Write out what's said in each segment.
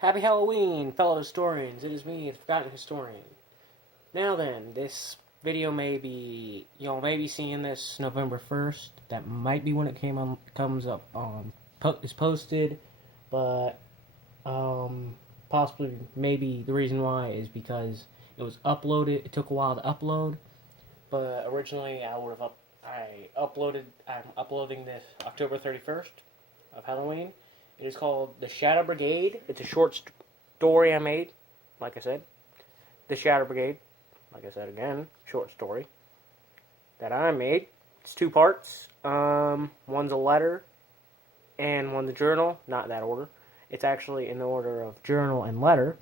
Happy Halloween, fellow historians. It is me, the Forgotten Historian. Now then, this video may be, y'all may be seeing this November 1st. That might be when it comes up on, is posted, but, possibly, maybe the reason why is because it was uploaded, it took a while to upload, but originally I'm uploading this October 31st of Halloween. It is called The Shadow Brigade. It's a short story I made, like I said. The Shadow Brigade, like I said again, short story that I made. It's two parts. One's a letter and one's a journal. Not in that order. It's actually in the order of journal and letter.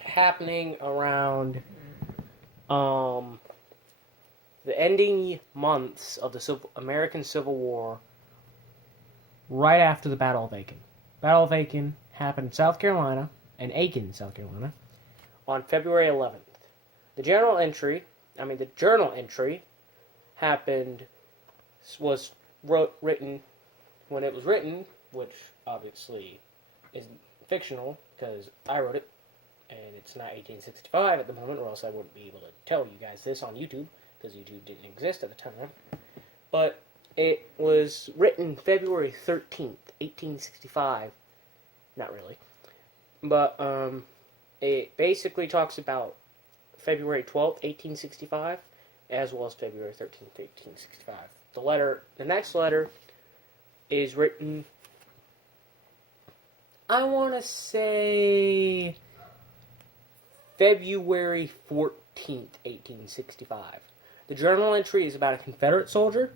Happening around the ending months of the American Civil War, right after the Battle of Aiken. Battle of Aiken happened in South Carolina, South Carolina, on February 11th. The journal entry written when it was written, which obviously is fictional because I wrote it, and it's not 1865 at the moment, or else I wouldn't be able to tell you guys this on YouTube, because YouTube didn't exist at the time. But it was written February 13th, 1865. Not really. But it basically talks about February 12th, 1865, as well as February 13th, 1865. The next letter is written, I want to say February 14th, 1865. The journal entry is about a Confederate soldier,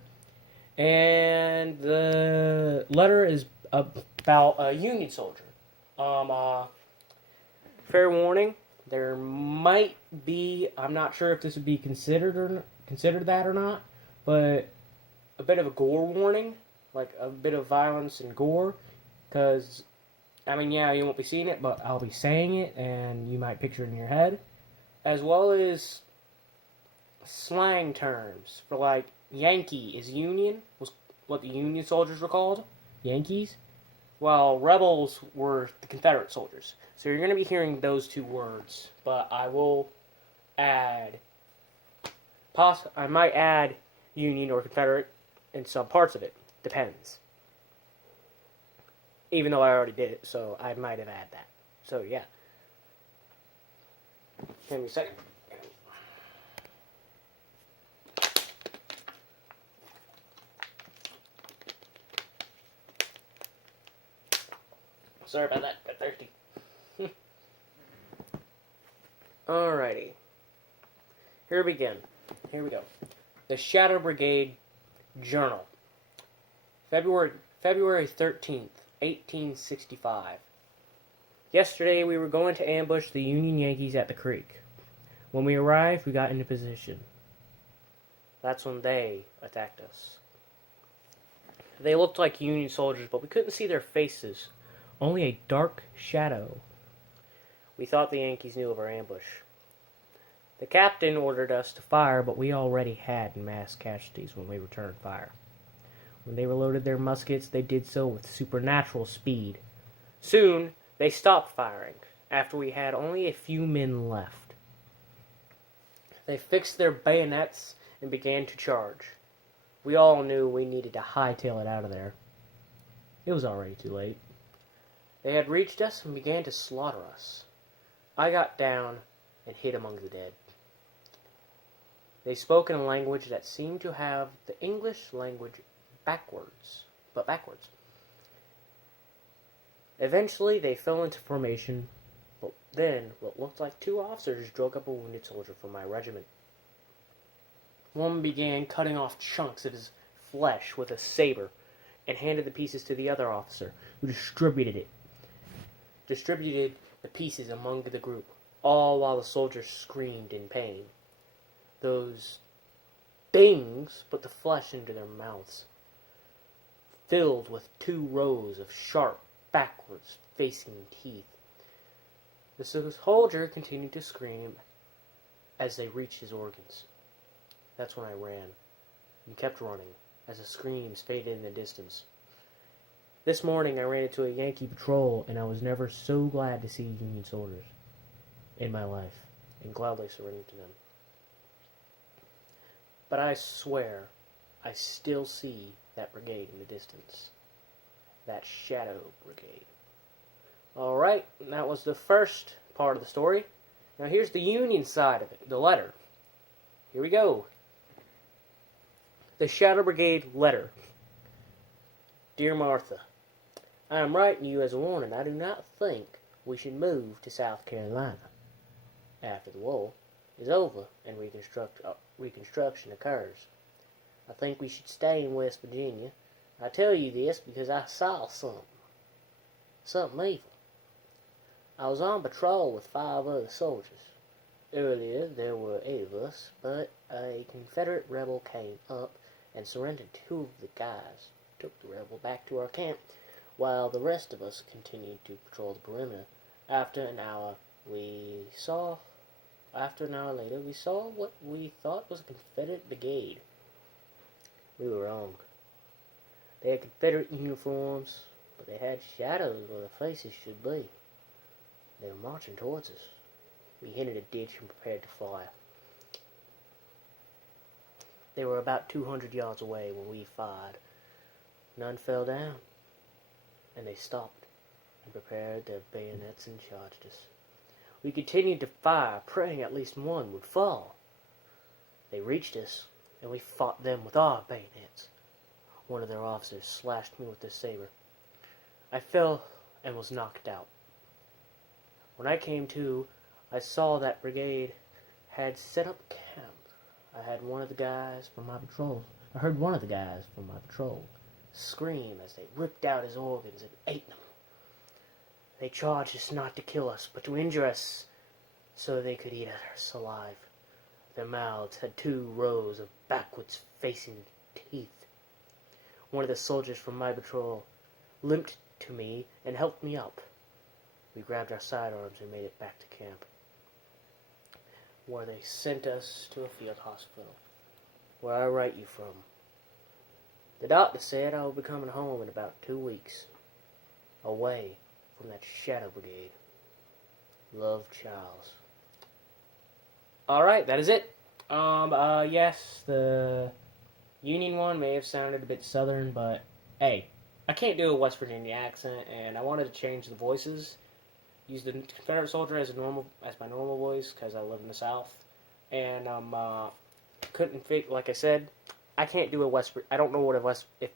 and the letter is about a Union soldier. Fair warning, there might be, I'm not sure if this would be considered that or not, but a bit of a gore warning, like a bit of violence and gore, because, you won't be seeing it, but I'll be saying it, and you might picture it in your head, as well as slang terms for, like, Yankee is Union, was what the Union soldiers were called, Yankees, while rebels were the Confederate soldiers. So you're going to be hearing those two words, but I will add, I might add Union or Confederate in some parts of it, depends. Even though I already did it, so I might have added that. So yeah. Give me a second. Sorry about that, got thirsty. Alrighty. Here we go. The Shadow Brigade Journal. February 13th, 1865. Yesterday we were going to ambush the Union Yankees at the creek. When we arrived, we got into position. That's when they attacked us. They looked like Union soldiers, but we couldn't see their faces. Only a dark shadow. We thought the Yankees knew of our ambush. The captain ordered us to fire, but we already had mass casualties when we returned fire. When they reloaded their muskets, they did so with supernatural speed. Soon, they stopped firing, after we had only a few men left. They fixed their bayonets and began to charge. We all knew we needed to hightail it out of there. It was already too late. They had reached us and began to slaughter us. I got down and hid among the dead. They spoke in a language that seemed to have the English language backwards. Eventually, they fell into formation, but then what looked like two officers drove up a wounded soldier from my regiment. One began cutting off chunks of his flesh with a saber and handed the pieces to the other officer, who distributed the pieces among the group, all while the soldiers screamed in pain. Those things put the flesh into their mouths, filled with 2 rows of sharp, backwards-facing teeth. The soldier continued to scream as they reached his organs. That's when I ran, and kept running, as the screams faded in the distance. This morning I ran into a Yankee patrol, and I was never so glad to see Union soldiers in my life, and gladly surrendered to them. But I swear, I still see that brigade in the distance. That Shadow Brigade. Alright, that was the first part of the story. Now here's the Union side of it, the letter. Here we go. The Shadow Brigade letter. Dear Martha, I am writing you as a warning. I do not think we should move to South Carolina after the war is over and reconstruction occurs. I think we should stay in West Virginia. I tell you this because I saw something evil. I was on patrol with 5 other soldiers. Earlier there were 8 of us, but a Confederate rebel came up and surrendered 2 of the guys. Took the rebel back to our camp, while the rest of us continued to patrol the perimeter. After an hour later, we saw what we thought was a Confederate brigade. We were wrong. They had Confederate uniforms, but they had shadows where their faces should be. They were marching towards us. We hit a ditch and prepared to fire. They were about 200 yards away when we fired. None fell down, and they stopped and prepared their bayonets and charged us. We continued to fire, praying at least one would fall. They reached us, and we fought them with our bayonets. One of their officers slashed me with his saber. I fell and was knocked out. When I came to, I saw that brigade had set up camp. I heard one of the guys from my patrol scream as they ripped out his organs and ate them. They charged us not to kill us, but to injure us so they could eat us alive. Their mouths had 2 rows of backwards facing teeth. One of the soldiers from my patrol limped to me and helped me up. We grabbed our sidearms and made it back to camp, where they sent us to a field hospital, where I write you from. The doctor said I will be coming home in about 2 weeks, away from that Shadow Brigade. Love, Charles. Alright, that is it. Yes, the Union one may have sounded a bit southern, but hey, I can't do a West Virginia accent, and I wanted to change the voices. Use the Confederate soldier as my normal voice because I live in the South, and couldn't fit. Like I said, I can't do a I don't know what if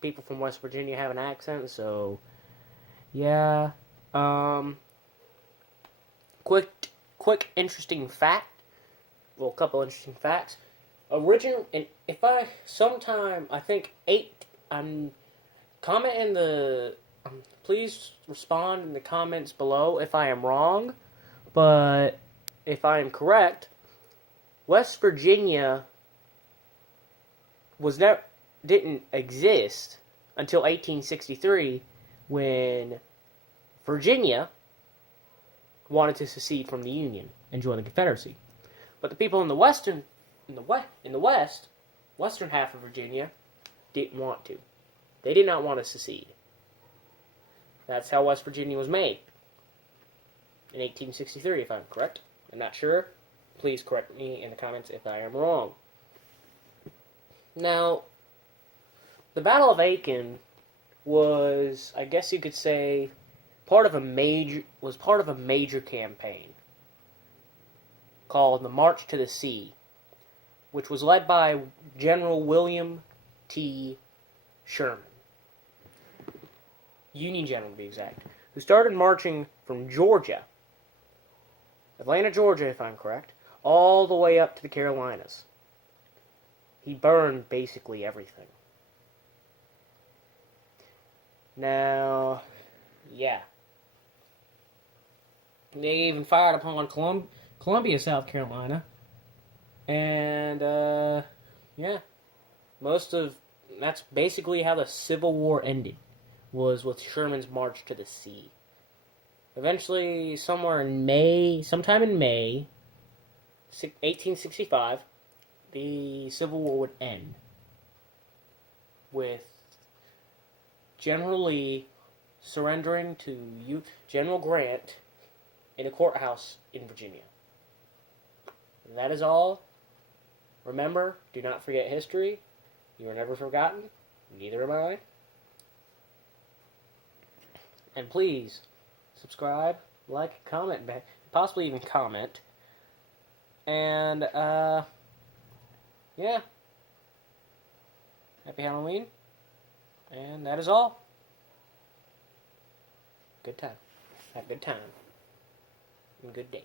people from West Virginia have an accent. So yeah. Quick interesting fact. Well, a couple interesting facts. Comment in the. Please respond in the comments below if I am wrong. But if I am correct, West Virginia didn't exist until 1863, when Virginia wanted to secede from the Union and join the Confederacy. But the people in the western half of Virginia didn't want to. They did not want to secede. That's how West Virginia was made. In 1863, if I'm correct. I'm not sure. Please correct me in the comments if I am wrong. Now, the Battle of Aiken was, I guess you could say, part of a major campaign called the March to the Sea, which was led by General William T. Sherman. Union General, to be exact, who started marching from Georgia, Atlanta, Georgia, if I'm correct, all the way up to the Carolinas. He burned basically everything. Now, yeah. They even fired upon Columbia, South Carolina. And, yeah. That's basically how the Civil War ended, was with Sherman's march to the sea. Eventually, sometime in May 1865, the Civil War would end with General Lee surrendering to General Grant in a courthouse in Virginia. That is all. Remember, do not forget history. You are never forgotten. Neither am I. And please, subscribe, like, comment, possibly even comment. And, yeah. Happy Halloween. And that is all. Good time. Have a good time. And good day.